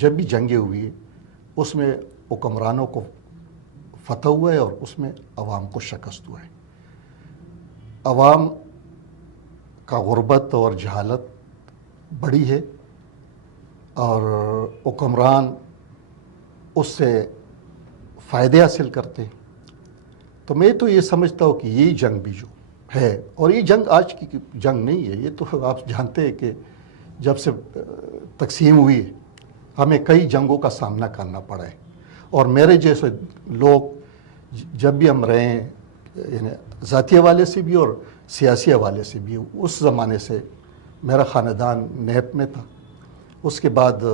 جب بھی جنگیں ہوئی ہیں اس میں حکمرانوں کو فتح ہوا ہے اور اس میں عوام کو شکست ہوا ہے. عوام کا غربت اور جہالت بڑی ہے اور حکمران اس سے فائدے حاصل کرتے ہیں. تو میں تو یہ سمجھتا ہوں کہ یہ جنگ بھی جو ہے، اور یہ جنگ آج کی جنگ نہیں ہے، یہ تو آپ جانتے ہیں کہ جب سے تقسیم ہوئی ہے ہمیں کئی جنگوں کا سامنا کرنا پڑا ہے. اور میرے جیسے لوگ جب بھی ہم رہے ہیں، یعنی ذاتی حوالے سے بھی اور سیاسی حوالے سے بھی، اس زمانے سے میرا خاندان نیب میں تھا. اس کے بعد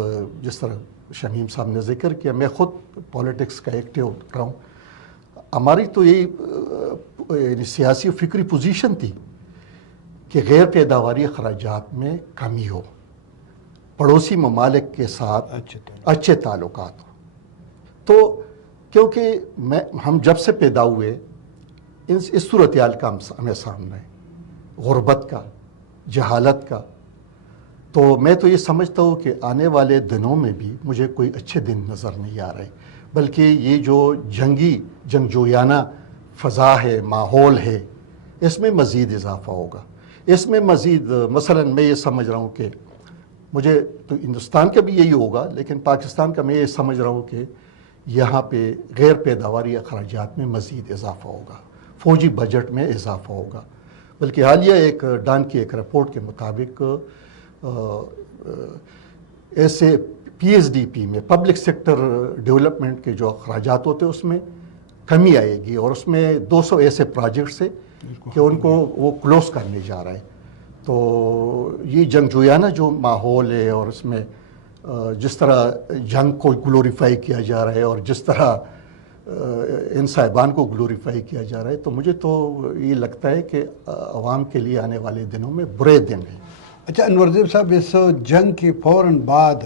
جس طرح شمیم صاحب نے ذکر کیا، میں خود پولیٹکس کا ایکٹیو رہا ہوں. ہماری تو یہی سیاسی و فکری پوزیشن تھی کہ غیر پیداواری اخراجات میں کمی ہو، پڑوسی ممالک کے ساتھ اچھے تعلقات ہو. تو کیونکہ ہم جب سے پیدا ہوئے اس صورتحال کا ہمیں سامنا ہے، غربت کا، جہالت کا. تو میں تو یہ سمجھتا ہوں کہ آنے والے دنوں میں بھی مجھے کوئی اچھے دن نظر نہیں آ رہے، بلکہ یہ جو جنگجویانہ فضا ہے، ماحول ہے، اس میں مزید اضافہ ہوگا. اس میں مزید مثلا میں یہ سمجھ رہا ہوں کہ مجھے تو ہندوستان کا بھی یہی ہوگا، لیکن پاکستان کا میں یہ سمجھ رہا ہوں کہ یہاں پہ غیر پیداواری اخراجات میں مزید اضافہ ہوگا، فوجی بجٹ میں اضافہ ہوگا. بلکہ حالیہ ایک ڈان کی ایک رپورٹ کے مطابق ایسے PSDP میں پبلک سیکٹر ڈیولپمنٹ کے جو اخراجات ہوتے ہیں اس میں کمی آئے گی، اور اس میں 200 ایسے پروجیکٹس ہیں کہ ان کو وہ کلوز کرنے جا رہا ہے. تو یہ جنگجویانہ جو ماحول ہے، اور اس میں جس طرح جنگ کو گلوریفائی کیا جا رہا ہے اور جس طرح ان صاحبان کو گلوریفائی کیا جا رہا ہے، تو مجھے تو یہ لگتا ہے کہ عوام کے لیے آنے والے دنوں میں برے دن ہیں. اچھا انور زیب صاحب، اس جنگ کے فوراً بعد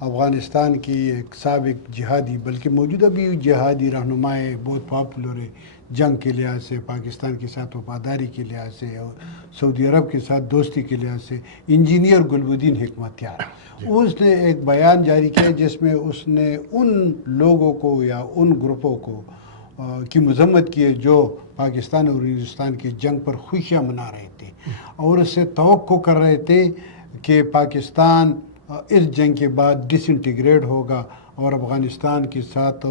افغانستان کی ایک سابق جہادی بلکہ موجودہ بھی جہادی رہنمائے بہت پاپولر ہے جنگ کے لحاظ سے، پاکستان کے ساتھ وفاداری کے لحاظ سے اور سعودی عرب کے ساتھ دوستی کے لحاظ سے، انجینئر گلبدین حکمتیار، اس نے ایک بیان جاری کیا جس میں اس نے ان لوگوں کو یا ان گروپوں کو کی مذمت کی ہے جو پاکستان اور ہندوستان کی جنگ پر خوشیاں منا رہے تھے، اور اس سے توقع کر رہے تھے کہ پاکستان اس جنگ کے بعد ڈس انٹیگریٹ ہوگا اور افغانستان کے ساتھ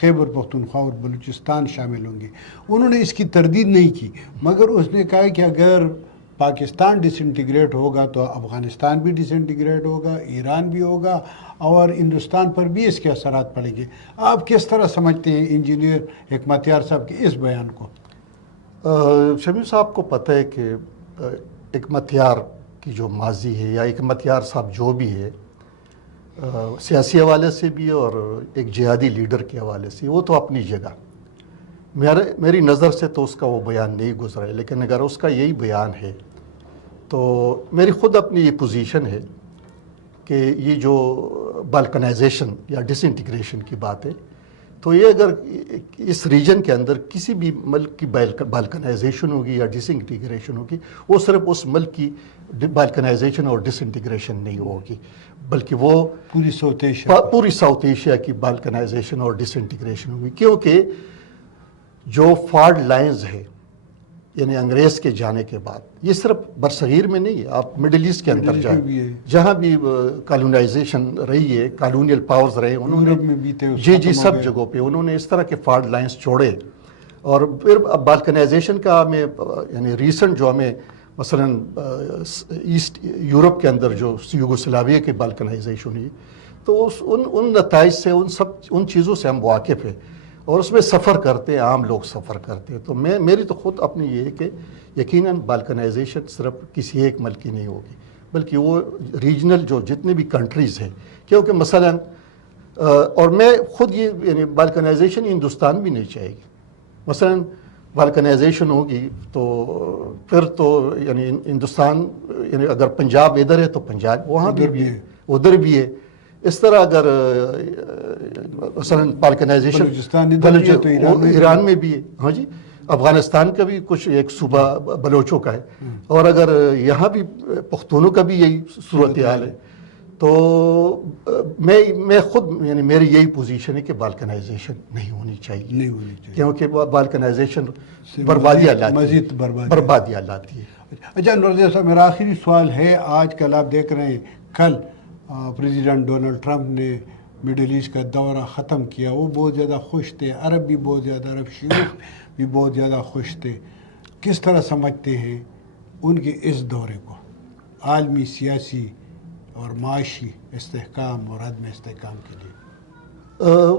خیبر پختونخوا اور بلوچستان شامل ہوں گے. انہوں نے اس کی تردید نہیں کی، مگر اس نے کہا کہ اگر پاکستان ڈس انٹیگریٹ ہوگا تو افغانستان بھی ڈس انٹیگریٹ ہوگا، ایران بھی ہوگا، اور ہندوستان پر بھی اس کے اثرات پڑیں گے. آپ کس طرح سمجھتے ہیں انجینئر حکمتیار صاحب کے اس بیان کو؟ شمیم صاحب کو پتہ ہے کہ حکمتیار کی جو ماضی ہے، یا حکمتیار صاحب جو بھی ہے، سیاسی حوالے سے بھی اور ایک جہادی لیڈر کے حوالے سے، وہ تو اپنی جگہ، میری نظر سے تو اس کا وہ بیان نہیں گزرا ہے. لیکن اگر اس کا یہی بیان ہے تو میری خود اپنی یہ پوزیشن ہے کہ یہ جو بالکنائزیشن یا ڈس انٹیگریشن کی بات ہے، تو یہ اگر اس ریجن کے اندر کسی بھی ملک کی بالکنائزیشن ہوگی یا ڈس انٹیگریشن ہوگی، وہ صرف اس ملک کی بالکنائزیشن اور ڈس انٹیگریشن نہیں ہوگی، بلکہ وہ پوری ساؤتھ ایشیا کی بالکنائزیشن اور ڈس انٹیگریشن ہوگی. کیونکہ جو فالٹ لائنز ہے، یعنی انگریز کے جانے کے بعد، یہ صرف برصغیر میں نہیں ہے، آپ مڈل ایسٹ کے اندر جائیں، جہاں بھی کالونائزیشن رہی ہے، کالونیل پاورز رہے، انہوں نے جی سب جگہوں پہ انہوں نے اس طرح کے فالٹ لائنز چھوڑے. اور پھر بالکنائزیشن کا ہمیں یعنی ریسنٹ جو ہمیں مثلا ایسٹ یورپ کے اندر جو یوگوسلاویہ کی بالکنائزیشن ہوئی، تو ان نتائج سے، ان چیزوں سے ہم واقف ہیں اور اس میں سفر کرتے ہیں، عام لوگ سفر کرتے ہیں. تو میری تو خود اپنی یہ ہے کہ یقیناً بالکنائزیشن صرف کسی ایک ملک کی نہیں ہوگی، بلکہ وہ ریجنل جو جتنے بھی کنٹریز ہیں، کیونکہ مثلا اور میں خود یہ یعنی بالکنائزیشن ہندوستان بھی نہیں چاہے گی. مثلا بالکنائزیشن ہوگی تو پھر تو یعنی ہندوستان، یعنی اگر پنجاب ادھر ہے تو پنجاب وہاں بھی ہے، ادھر بھی ہے. اس طرح اگر مثلا بالکنائزیشن ایران میں بھی ہے، ہاں جی، افغانستان کا بھی کچھ ایک صوبہ بلوچوں کا ہے، اور اگر یہاں بھی پختونوں کا بھی یہی صورتحال ہے. تو میں خود یعنی میری یہی پوزیشن ہے کہ بالکنائزیشن نہیں ہونی چاہیے، نہیں ہونی چاہیے، کیونکہ بالکنائزیشن بربادیاں لاتی ہے، مزید بربادیاں لاتی ہے۔ اچھا انور صاحب، میرا آخری سوال ہے، آج کل آپ دیکھ رہے ہیں کل پریزیڈنٹ ڈونلڈ ٹرمپ نے مڈل ایسٹ کا دورہ ختم کیا، وہ بہت زیادہ خوش تھے، عرب بھی بہت زیادہ، عرب شیوخ بھی بہت زیادہ خوش تھے۔ کس طرح سمجھتے ہیں ان کے اس دورے کو عالمی سیاسی اور معاشی استحکام اور عدم استحکام کے لیے؟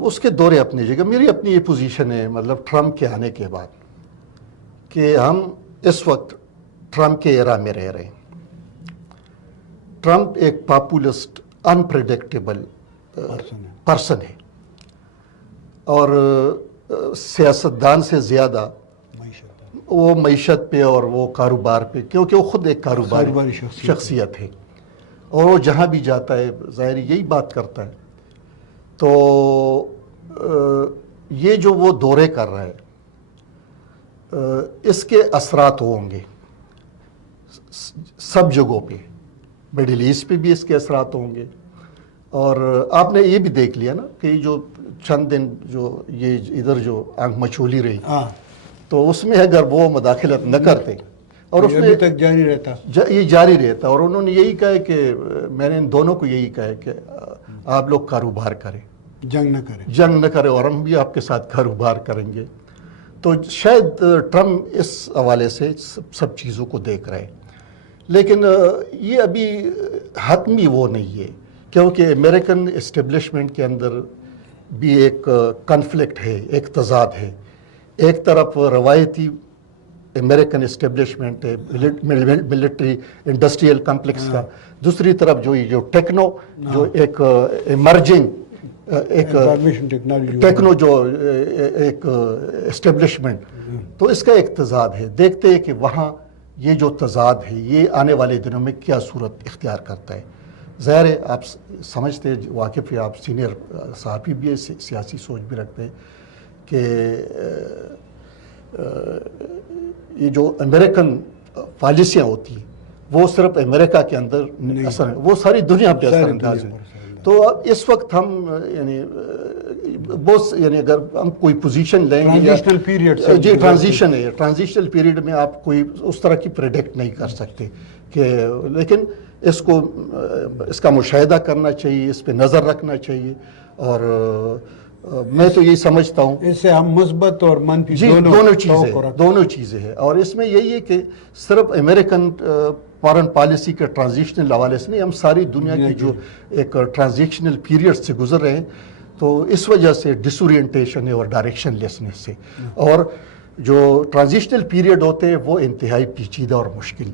اس کے دورے اپنی جگہ، میری اپنی یہ پوزیشن ہے مطلب ٹرمپ کے آنے کے بعد، کہ ہم اس وقت ٹرمپ کے ایرا میں رہ رہے ہیں۔ ٹرمپ ایک پاپولسٹ انپریڈکٹیبل پرسن ہے، اور سیاستدان سے زیادہ وہ معیشت پہ اور وہ کاروبار پہ، کیونکہ وہ خود ایک کاروباری شخصیت ہے، اور وہ جہاں بھی جاتا ہے ظاہر یہی بات کرتا ہے۔ تو یہ جو وہ دورے کر رہا ہے، اس کے اثرات ہوں گے سب جگہوں پہ، مڈل ایسٹ پہ بھی اس کے اثرات ہوں گے، اور آپ نے یہ بھی دیکھ لیا نا کہ جو چند دن جو یہ ادھر جو آنکھ مچولی رہی، تو اس میں اگر وہ مداخلت نہ کرتے، اور اس میں ابھی تک جاری رہتا، یہ جاری رہتا، اور انہوں نے یہی کہا ہے کہ میں نے ان دونوں کو یہی کہا ہے کہ آپ لوگ کاروبار کریں، جنگ نہ کریں، اور ہم بھی آپ کے ساتھ کاروبار کریں گے۔ تو شاید ٹرمپ اس حوالے سے سب چیزوں کو دیکھ رہے ہیں، لیکن یہ ابھی حتمی وہ نہیں ہے، کیونکہ امریکن اسٹیبلشمنٹ کے اندر بھی ایک کنفلکٹ ہے، ایک تضاد ہے۔ ایک طرف روایتی امریکن اسٹیبلشمنٹ ہے ملٹری انڈسٹریل کمپلیکس کا، دوسری طرف جو ٹیکنو جو ایک ایمرجنگ ایک ٹیکنو جو ایک اسٹیبلشمنٹ، تو اس کا ایک تضاد ہے۔ دیکھتے ہیں کہ وہاں یہ جو تضاد ہے یہ آنے والے دنوں میں کیا صورت اختیار کرتا ہے۔ ظاہر ہے آپ سمجھتے ہیں، واقف ہے، آپ سینئر صحافی بھی ہے، سیاسی سوچ بھی رکھتے ہیں کہ یہ جو امریکن پالیسیاں ہوتی ہیں وہ صرف امریکہ کے اندر اثر ہے، وہ ساری دنیا پہ اثر انداز ہے۔ تو اب اس وقت ہم یعنی بہت یعنی اگر ہم کوئی پوزیشن لیں گے، ٹرانزیشنل پیریڈ، جی ٹرانزیشن ہے، ٹرانزیشنل پیریڈ میں آپ کوئی اس طرح کی پریڈکٹ نہیں کر سکتے کہ، لیکن اس کو اس کا مشاہدہ کرنا چاہیے، اس پہ نظر رکھنا چاہیے، اور میں تو یہی سمجھتا ہوں اس سے ہم مثبت اور منفی جی دونوں چیزیں ہیں، اور اس میں یہی ہے کہ صرف امریکن فارن پالیسی کے ٹرانزیشنل حوالے سے نہیں، ہم ساری دنیا کی جو ایک ٹرانزیشنل پیریڈ سے گزر رہے ہیں، تو اس وجہ سے ڈس اورینٹیشن ہے اور ڈائریکشن لیسنس ہے، اور جو ٹرانزیشنل پیریڈ ہوتے ہیں وہ انتہائی پیچیدہ اور مشکل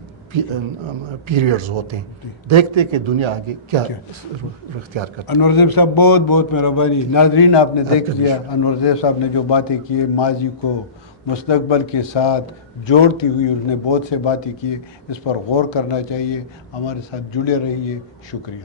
پیریڈز ہوتے ہیں۔ دیکھتے کہ دنیا آگے کیا اختیار کرتی ہے۔ انور زیب صاحب بہت بہت مہربانی۔ ناظرین آپ نے دیکھ لیا انور زیب صاحب نے جو باتیں کی، ماضی کو مستقبل کے ساتھ جوڑتی ہوئی اس نے بہت سے باتیں کی، اس پر غور کرنا چاہیے۔ ہمارے ساتھ جڑے رہیے، شکریہ۔